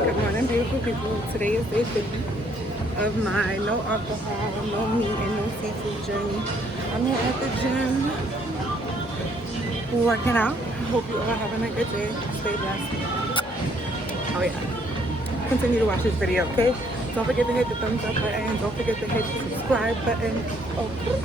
Good morning, beautiful people. Today is day 50 of my no alcohol, no meat, and no seafood journey. I'm here at the gym working out. Hope you all having a good day. Stay blessed. Oh yeah. Continue to watch this video, okay? Don't forget to hit the thumbs up button. Don't forget to hit the subscribe button. Okay.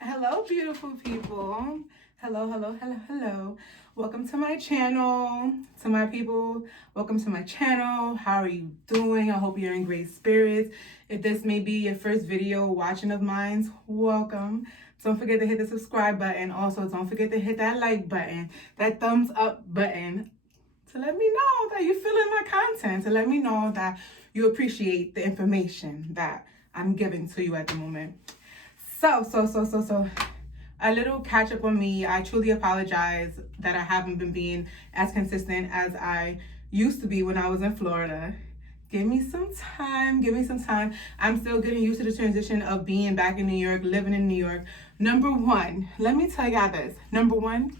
Hello, beautiful people. Hello. Welcome to my channel. To my people, welcome to my channel. How are you doing? I hope you're in great spirits. If this may be your first video watching of mine, welcome. Don't forget to hit the subscribe button. Also, don't forget to hit that like button, that thumbs up button, to let me know that you're feeling my content, to let me know that you appreciate the information that I'm giving to you at the moment. So, a little catch up on me. I truly apologize that I haven't been being as consistent as I used to be when I was in Florida. Give me some time. I'm still getting used to the transition of being back in New York, living in New York. Number one, let me tell y'all this. Number one,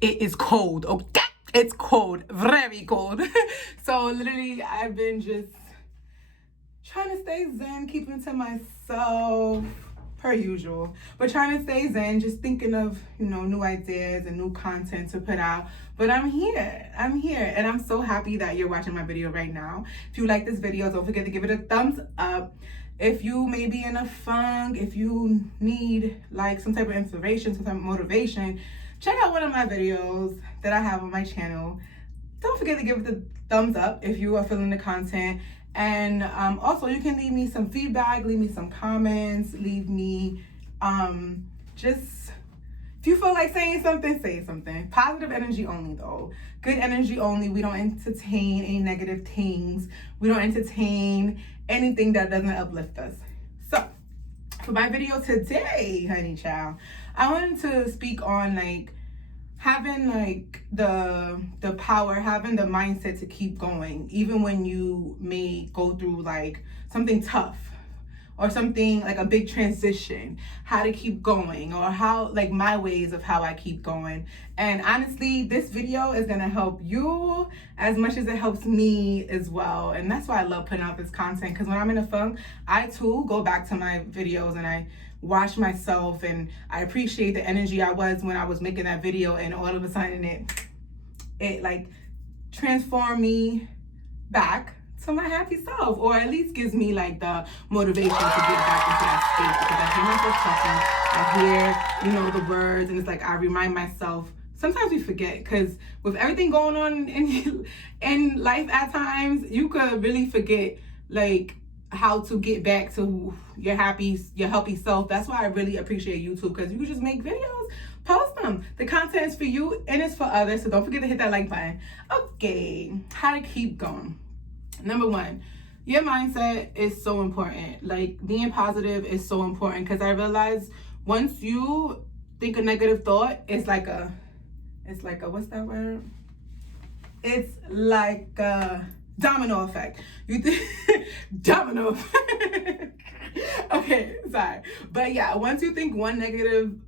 it is cold, okay? It's cold, very cold. So literally, I've been just trying to stay zen, keeping to myself, per usual, but trying to stay zen, just thinking of, new ideas and new content to put out. But I'm here, and I'm so happy that you're watching my video right now. If you like this video, don't forget to give it a thumbs up. If you may be in a funk, if you need like some type of inspiration, some type of motivation, check out one of my videos that I have on my channel. Don't forget to give it the thumbs up if you are feeling the content. And also, you can leave me some feedback, leave me some comments, leave me just, if you feel like saying something, say something. Positive energy only, though. Good energy only. We don't entertain any negative things. We don't entertain anything that doesn't uplift us. So, for my video today, honey child, I wanted to speak on having the power, having the mindset to keep going, even when you may go through something tough or something like a big transition, how to keep going, or how my ways of how I keep going. And honestly, this video is gonna help you as much as it helps me as well. And that's why I love putting out this content, because when I'm in a funk, I too go back to my videos and I watch myself, and I appreciate the energy I was when I was making that video, and all of a sudden it transformed me back to my happy self, or at least gives me the motivation to get back into that state, because I hear myself talking, I hear the words, and it's I remind myself. Sometimes we forget, because with everything going on in life at times, you could really forget how to get back to your healthy self. That's why I really appreciate YouTube, because you can just make videos, post them. The content is for you and it's for others, so don't forget to hit that like button. Okay, how to keep going. Number one, your mindset is so important. Being positive is so important, because I realized once you think a negative thought, it's like a what's that word? It's like a domino effect. You think domino effect. Okay, sorry. But yeah, once you think one negative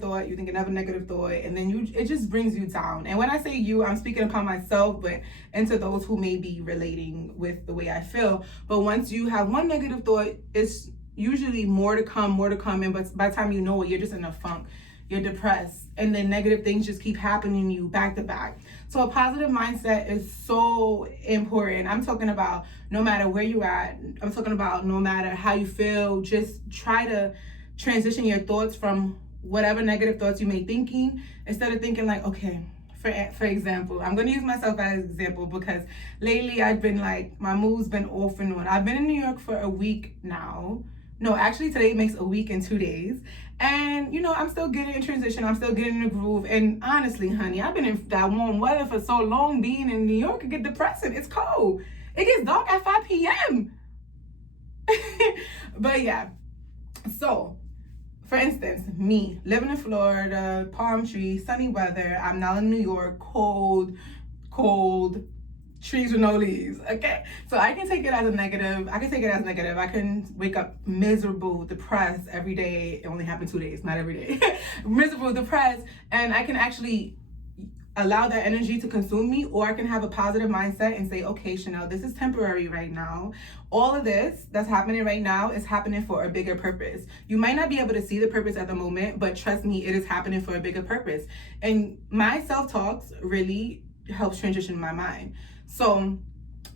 thought, you think another negative thought, and then it just brings you down. And when I say you, I'm speaking upon myself, but and to those who may be relating with the way I feel. But once you have one negative thought, it's usually more to come, and but by the time you know it, you're just in a funk. You're depressed, and then negative things just keep happening to you back to back. So a positive mindset is so important. I'm talking about no matter where you're at. I'm talking about no matter how you feel, just try to transition your thoughts from whatever negative thoughts you may thinking, instead of thinking okay, for example, I'm going to use myself as an example, because lately I've been my mood's been off and on. I've been in New York for a week now. No, actually today makes a week and 2 days. And, I'm still getting in transition. I'm still getting in the groove. And honestly, honey, I've been in that warm weather for so long. Being in New York, it get depressing. It's cold. It gets dark at 5 p.m. But yeah. So, for instance, me living in Florida, palm trees, sunny weather. I'm now in New York, cold, trees with no leaves, okay? So I can take it as a negative. I can wake up miserable, depressed every day. It only happened 2 days, not every day. Miserable, depressed, and I can actually allow that energy to consume me, or I can have a positive mindset and say, okay, Chanel, this is temporary right now. All of this that's happening right now is happening for a bigger purpose. You might not be able to see the purpose at the moment, but trust me, it is happening for a bigger purpose. And my self-talks really helps transition my mind. So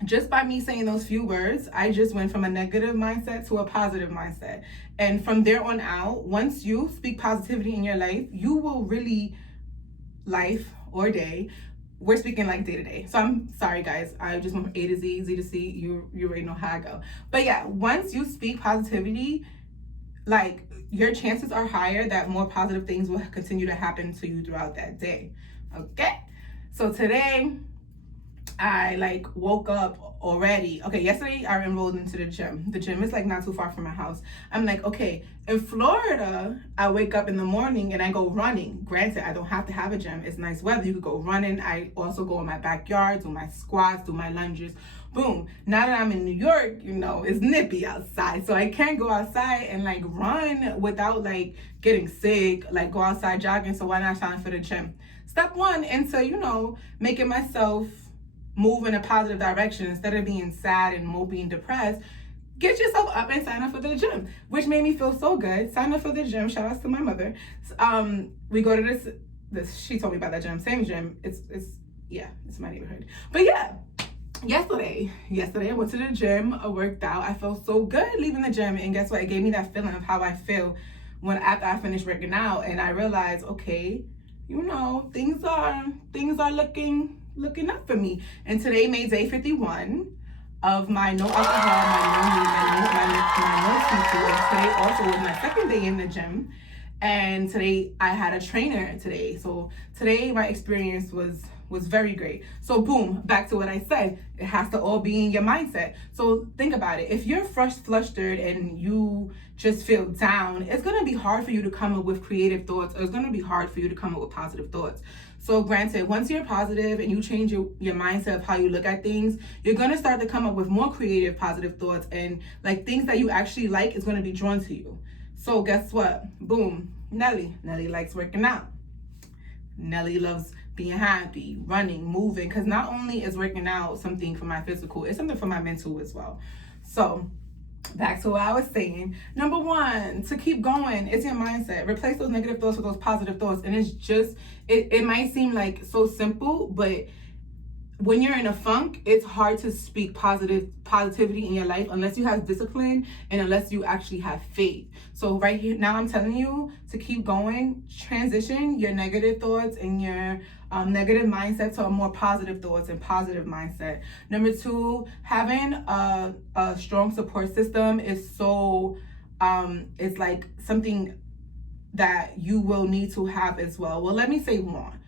just by me saying those few words, I just went from a negative mindset to a positive mindset. And from there on out, once you speak positivity in your life, you will really life or day. We're speaking like day to day. So I'm sorry guys, I just went from A to Z, Z to C. You already know how I go. But yeah, once you speak positivity, like your chances are higher that more positive things will continue to happen to you throughout that day. Okay? So today I like woke up already. Okay, yesterday I enrolled into the gym. The gym is like not too far from my house. I'm like, okay, in Florida, I wake up in the morning and I go running. Granted, I don't have to have a gym. It's nice weather. You could go running. I also go in my backyard, do my squats, do my lunges. Boom. Now that I'm in New York, you know, it's nippy outside. So I can't go outside and like run without like getting sick, like go outside jogging. So why not sign for the gym? Step one into, you know, making myself move in a positive direction instead of being sad and mopey and depressed. Get yourself up and sign up for the gym, which made me feel so good. Sign up for the gym. Shout out to my mother. We go to this. She told me about that gym. Same gym. It's my neighborhood. But yeah, yesterday I went to the gym. I worked out. I felt so good leaving the gym, and guess what? It gave me that feeling of how I feel after I finished working out, and I realized, okay, you know, things are looking up for me. And today made day 51 of my no alcohol, my no seafood. And today also was my second day in the gym. And today I had a trainer today. So today my experience was very great. So boom, back to what I said. It has to all be in your mindset. So think about it. If you're flustered and you just feel down, it's gonna be hard for you to come up with creative thoughts, or it's gonna be hard for you to come up with positive thoughts. So granted, once you're positive and you change your mindset of how you look at things, you're gonna start to come up with more creative, positive thoughts, and like things that you actually like is gonna be drawn to you. So guess what? Boom, Nelly likes working out. Nelly loves being happy, running, moving, because not only is working out something for my physical, it's something for my mental as well. So back to what I was saying. Number one, to keep going, it's your mindset. Replace those negative thoughts with those positive thoughts. And it's just, it might seem like so simple, but when you're in a funk, it's hard to speak positivity in your life unless you have discipline and unless you actually have faith. So right here, now I'm telling you to keep going, transition your negative thoughts and your negative mindset to a more positive thoughts and positive mindset. Number two, having a strong support system is so, it's like something that you will need to have as well. Well, let me say one.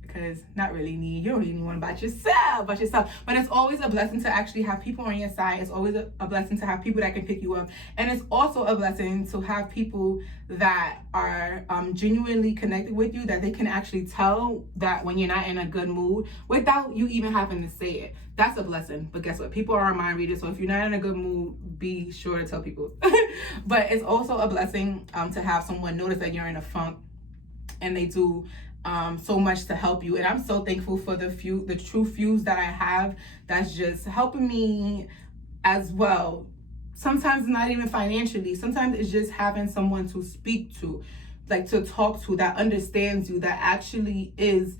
Because not really need, you don't need anyone but yourself. But it's always a blessing to actually have people on your side. It's always a blessing to have people that can pick you up. And it's also a blessing to have people that are genuinely connected with you, that they can actually tell that when you're not in a good mood without you even having to say it. That's a blessing. But guess what? People are mind readers. So if you're not in a good mood, be sure to tell people. But it's also a blessing to have someone notice that you're in a funk, and they do so much to help you. And I'm so thankful for the true fews that I have that's just helping me as well. Sometimes not even financially, sometimes it's just having someone to speak to, like to talk to, that understands you, that actually is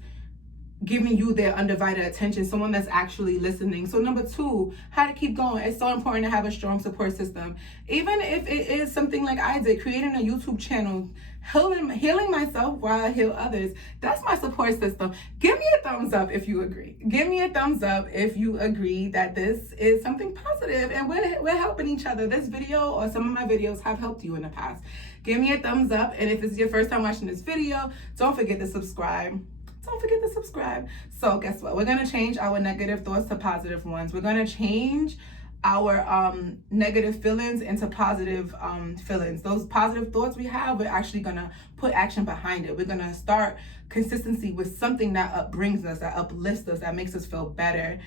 giving you their undivided attention, someone that's actually listening. So number two, how to keep going. It's so important to have a strong support system. Even if it is something like I did, creating a YouTube channel, healing myself while I heal others. That's my support system. Give me a thumbs up if you agree. Give me a thumbs up if you agree that this is something positive and we're helping each other. This video or some of my videos have helped you in the past. Give me a thumbs up. And if it's your first time watching this video, don't forget to subscribe. Don't forget to subscribe. So guess what? We're going to change our negative thoughts to positive ones. We're going to change our negative feelings into positive feelings. Those positive thoughts we have, we're actually going to put action behind it. We're going to start consistency with something that upbrings us, that uplifts us, that makes us feel better.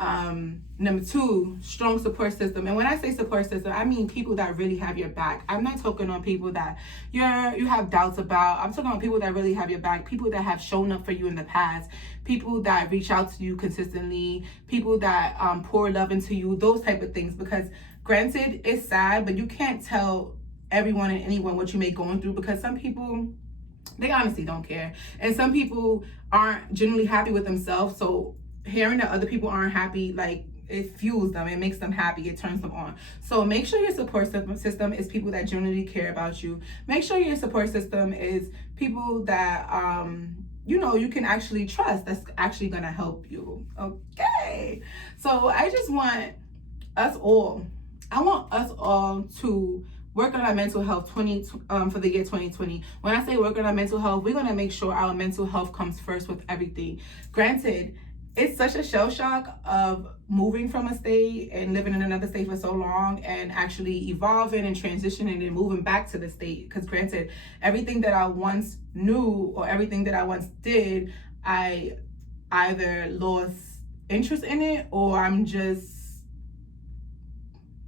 Number two, strong support system. And when I say support system, I mean people that really have your back. I'm not talking on people that you have doubts about. I'm talking about people that really have your back, people that have shown up for you in the past, people that reach out to you consistently, people that pour love into you, those type of things. Because granted, it's sad, but you can't tell everyone and anyone what you may be going through, because some people, they honestly don't care. And some people aren't generally happy with themselves. So hearing that other people aren't happy, like, it fuels them, it makes them happy, it turns them on. So make sure your support system is people that genuinely care about you. Make sure your support system is people that you can actually trust, that's actually gonna help you. Okay, so I just want us all, to work on our mental health for the year 2020. When I say work on our mental health, we're gonna make sure our mental health comes first with everything. Granted, it's such a shell shock of moving from a state and living in another state for so long and actually evolving and transitioning and moving back to the state. Because granted, everything that I once knew or everything that I once did, I either lost interest in it or I'm just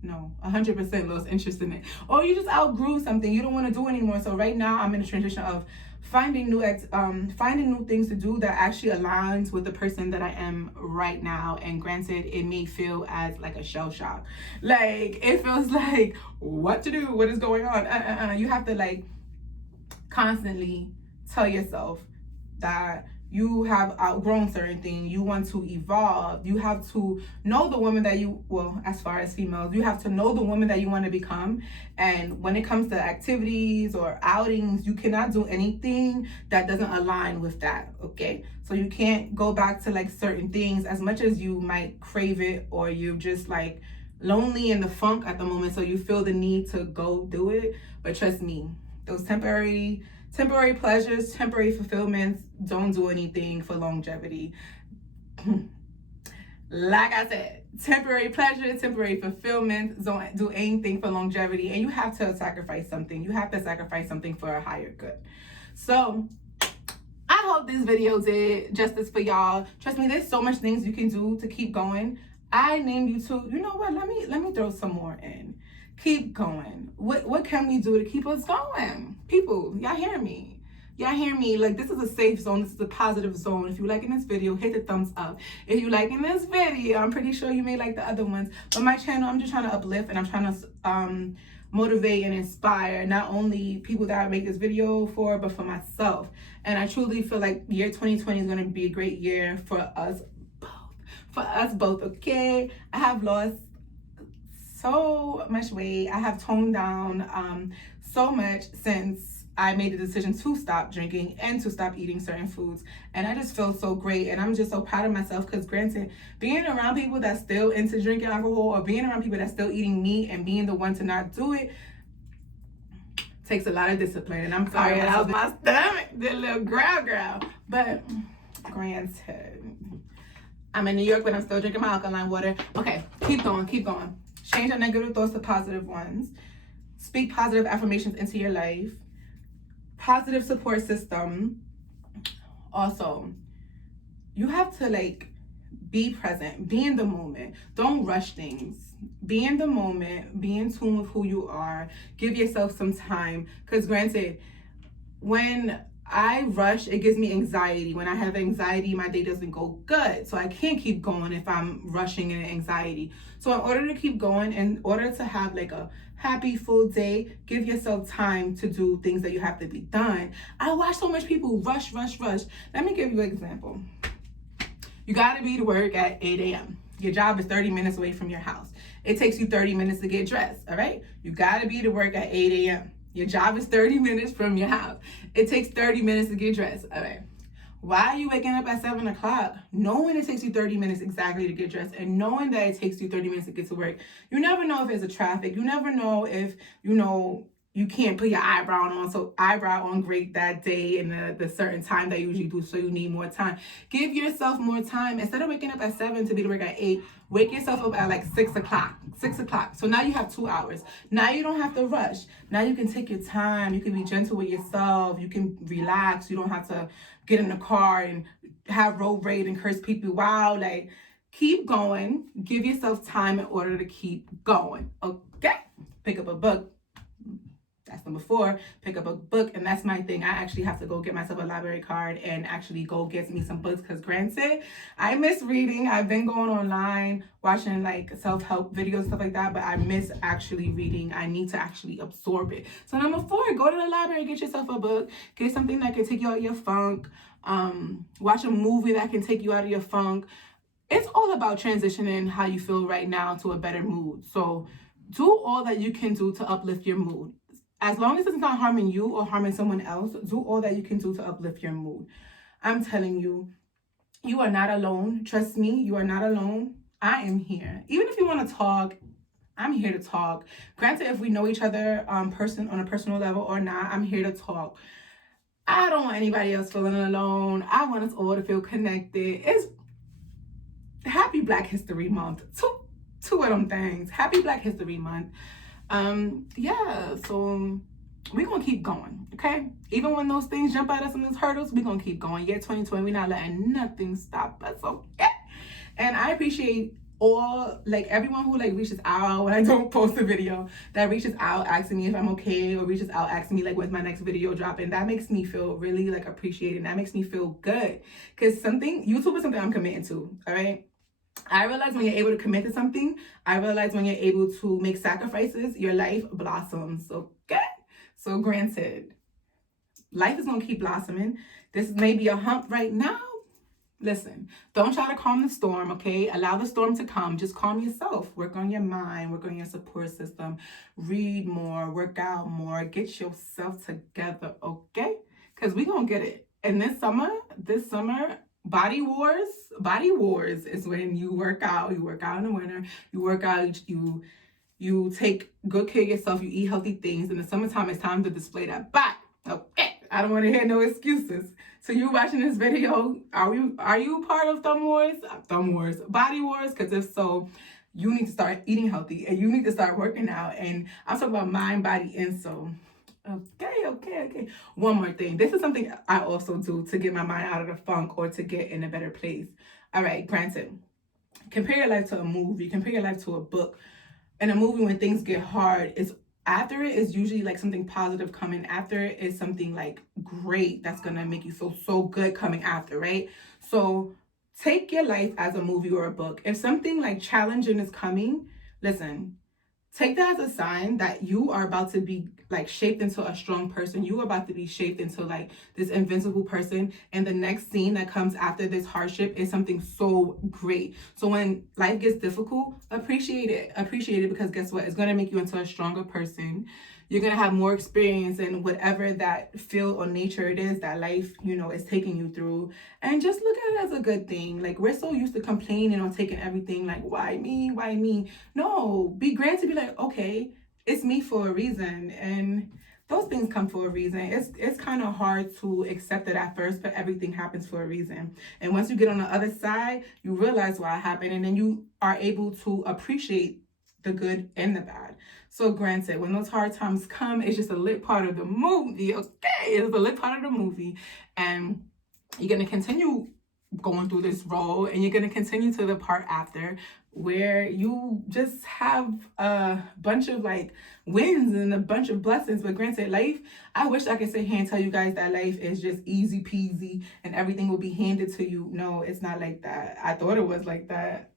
100% lost interest in it, or you just outgrew something you don't want to do anymore. So right now I'm in a transition of finding new things to do that actually aligns with the person that I am right now. And granted, it may feel as like a shell shock, like it feels like what to do, what is going on. You have to like constantly tell yourself that you have outgrown certain things, you want to evolve, you have to know the woman that as far as females, you have to know the woman that you want to become. And when it comes to activities or outings, you cannot do anything that doesn't align with that, okay? So you can't go back to like certain things as much as you might crave it, or you're just like lonely in the funk at the moment, so you feel the need to go do it. But trust me, those temporary pleasures, temporary fulfillments don't do anything for longevity. Like I said, temporary pleasure, temporary fulfillment don't do anything for longevity. And you have to sacrifice something. You have to sacrifice something for a higher good. So I hope this video did justice for y'all. Trust me, there's so much things you can do to keep going. I named you two. You know what? Let me throw some more in. Keep going. What can we do to keep us going? People, y'all hear me? Y'all hear me? Like, this is a safe zone. This is a positive zone. If you liking this video, hit the thumbs up. If you liking this video, I'm pretty sure you may like the other ones. But my channel, I'm just trying to uplift, and I'm trying to motivate and inspire not only people that I make this video for, but for myself. And I truly feel like year 2020 is going to be a great year for us both. For us both, okay? I have lost so much weight. I have toned down so much since I made the decision to stop drinking and to stop eating certain foods. And I just feel so great. And I'm just so proud of myself, because granted, being around people that's still into drinking alcohol, or being around people that's still eating meat and being the one to not do it, takes a lot of discipline. And I'm sorry, that was my stomach did a little growl. But granted, I'm in New York, but I'm still drinking my alkaline water. Okay, keep going. Change your negative thoughts to positive ones. Speak positive affirmations into your life. Positive support system. Also, you have to like be present, be in the moment. Don't rush things. Be in the moment, be in tune with who you are. Give yourself some time. Because granted, when I rush, it gives me anxiety. When I have anxiety, my day doesn't go good. So I can't keep going if I'm rushing in anxiety. So in order to keep going, in order to have like a happy, full day, give yourself time to do things that you have to be done. I watch so much people rush. Let me give you an example. You got to be to work at 8 a.m. Your job is 30 minutes away from your house. It takes you 30 minutes to get dressed, all right? You got to be to work at 8 a.m. Your job is 30 minutes from your house. It takes 30 minutes to get dressed, all right? Why are you waking up at 7 o'clock, knowing it takes you 30 minutes exactly to get dressed, and knowing that it takes you 30 minutes to get to work? You never know if there's a traffic. You never know if, you can't put your eyebrow on great that day in the certain time that you usually do, so you need more time. Give yourself more time. Instead of waking up at 7 to be to work at 8, wake yourself up at like 6 o'clock. So now you have 2 hours. Now you don't have to rush. Now you can take your time. You can be gentle with yourself. You can relax. You don't have to get in the car and have road rage and curse people. Wow, like, keep going. Give yourself time in order to keep going. Okay? Pick up a book. That's number 4. Pick up a book. And that's my thing. I actually have to go get myself a library card and actually go get me some books. Because granted, I miss reading. I've been going online, watching like self-help videos, stuff like that. But I miss actually reading. I need to actually absorb it. So number 4, go to the library, get yourself a book. Get something that can take you out of your funk. Watch a movie that can take you out of your funk. It's all about transitioning how you feel right now to a better mood. So do all that you can do to uplift your mood. As long as it's not harming you or harming someone else, do all that you can do to uplift your mood. I'm telling you, you are not alone. Trust me, you are not alone. I am here. Even if you want to talk, I'm here to talk. Granted, if we know each other on a personal level or not, I'm here to talk. I don't want anybody else feeling alone. I want us all to feel connected. It's Happy Black History Month. Two of them things. Happy Black History Month. Yeah, so we're gonna keep going, okay? Even when those things jump at us and those hurdles, we're gonna keep going. Yeah, 2020, we're not letting nothing stop us, okay? And I appreciate everyone who reaches out when I don't post a video, that reaches out asking me if I'm okay, or reaches out asking me when's my next video dropping. That makes me feel really appreciated. That makes me feel good, because YouTube is something I'm committing to. All right, I realize when you're able to commit to something, I realize when you're able to make sacrifices, your life blossoms. Okay, so granted, life is gonna keep blossoming. This may be a hump right now. Listen, don't try to calm the storm, okay? Allow the storm to come. Just calm yourself. Work on your mind. Work on your support system. Read more. Work out more. Get yourself together, okay? Because we're going to get it. And this summer, Body Wars is when you work out. You work out in the winter. You work out. You take good care of yourself. You eat healthy things. In the summertime, it's time to display that body, okay? I don't want to hear no excuses. So you watching this video, are you part of Body Wars? Because if so, you need to start eating healthy and you need to start working out. And I'm talking about mind, body, and soul. Okay. One more thing. This is something I also do to get my mind out of the funk or to get in a better place. All right, granted, compare your life to a movie, compare your life to a book. In a movie, when things get hard, after it is usually something positive coming. After it is something great that's gonna make you feel so good coming after, right? So take your life as a movie or a book. If something challenging is coming, listen, take that as a sign that you are about to be shaped into a strong person. You are about to be shaped into this invincible person. And the next scene that comes after this hardship is something so great. So when life gets difficult, appreciate it. Appreciate it, because guess what? It's going to make you into a stronger person. You're going to have more experience in whatever that field or nature it is that life, is taking you through. And just look at it as a good thing. We're so used to complaining or taking everything why me? Why me? No, be great to be okay, it's me for a reason. And those things come for a reason. It's kind of hard to accept it at first, but everything happens for a reason. And once you get on the other side, you realize why it happened. And then you are able to appreciate the good and the bad. So granted, when those hard times come, it's just a lit part of the movie, okay? It's a lit part of the movie. And you're going to continue going through this role, and you're going to continue to the part after where you just have a bunch of wins and a bunch of blessings. But granted, life, I wish I could sit here and tell you guys that life is just easy peasy and everything will be handed to you. No, it's not like that. I thought it was like that,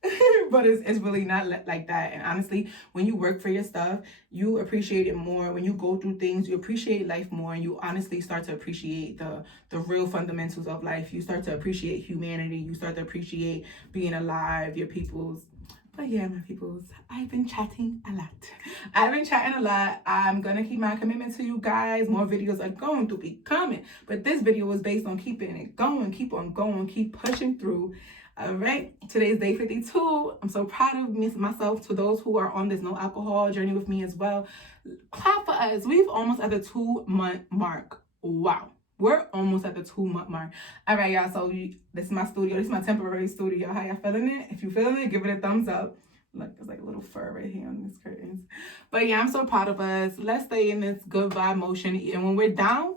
but it's really not like that. And honestly, when you work for your stuff, you appreciate it more. When you go through things, you appreciate life more, and you honestly start to appreciate the real fundamentals of life. You start to appreciate humanity. You start to appreciate being alive, your peoples. But yeah, my peoples, I've been chatting a lot. I'm going to keep my commitment to you guys. More videos are going to be coming. But this video was based on keeping it going, keep on going, keep pushing through. All right, today's day 52. I'm so proud of myself. To those who are on this no alcohol journey with me as well, clap for us. We've almost at the 2-month mark. Wow. We're almost at the 2-month mark. All right, y'all. So this is my studio. This is my temporary studio. How y'all feeling it? If you feeling it, give it a thumbs up. Look, there's a little fur right here on these curtains. But yeah, I'm so proud of us. Let's stay in this good vibe motion. And when we're down,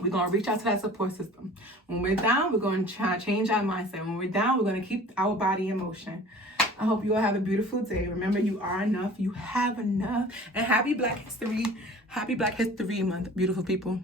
We're going to reach out to that support system. When we're down, we're going to try to change our mindset. When we're down, we're going to keep our body in motion. I hope you all have a beautiful day. Remember, you are enough. You have enough. And happy Black History Month, beautiful people.